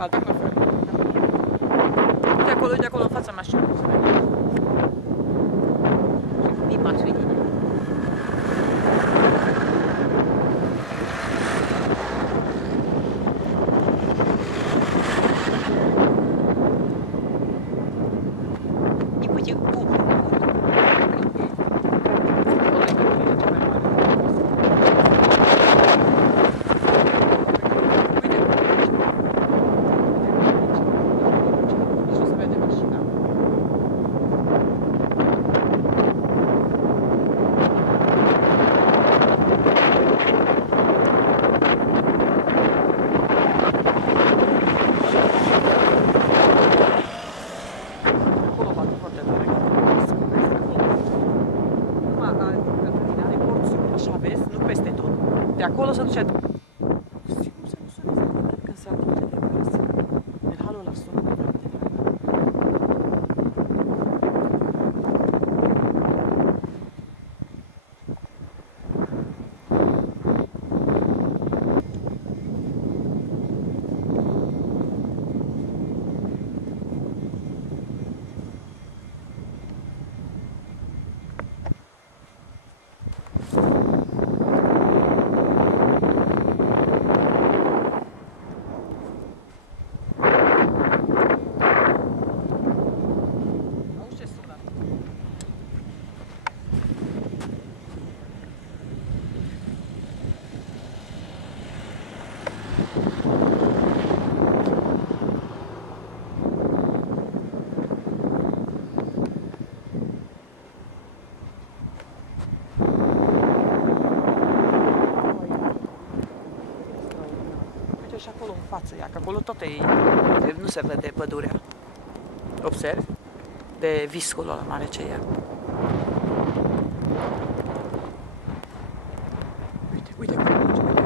Alta la fel. Uite acolo în fața mașinii. Filmat, uite. De acolo se duce. Cum să nu suneze când se atinge de acasă? În halul ăla sună de frate. Și acolo în față, ia, că acolo tot nu se vede pădurea. Observi? De viscolul ăla mare ce e. Uite, uite cum merge, uite.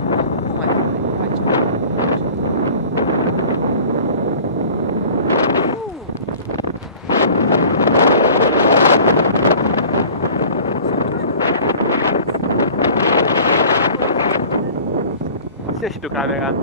Nu mai face. Ce-și tu camera?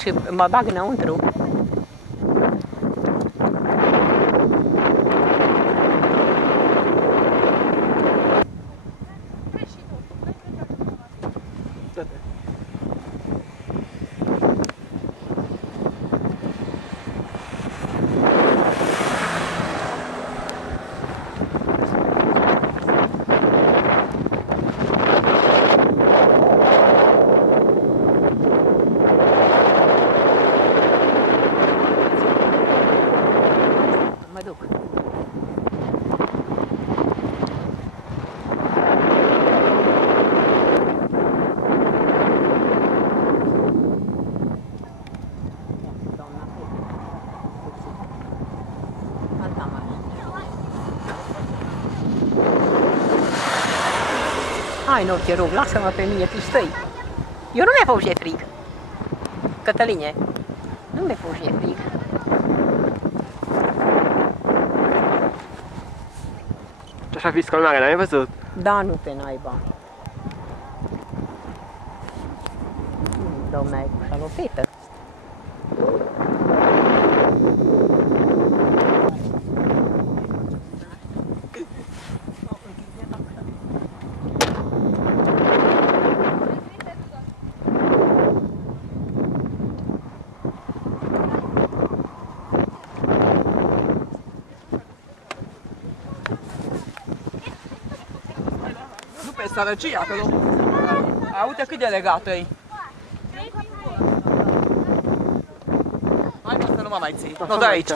și mă bag înăuntru. Mă duc. Hai, nu te rog, lasă-mă pe mine, tu stai. Eu nu mi-a fost de frig. Cătăline, nu mi-a fost de frig. Așa viscol mare, n-ai văzut? Da, nu pe naiba. Dau mai cu șalopetă. Nu pe sărăcie acolo. Uite cât de legată-i. Hai, să nu mă mai ții. Nu, de aici.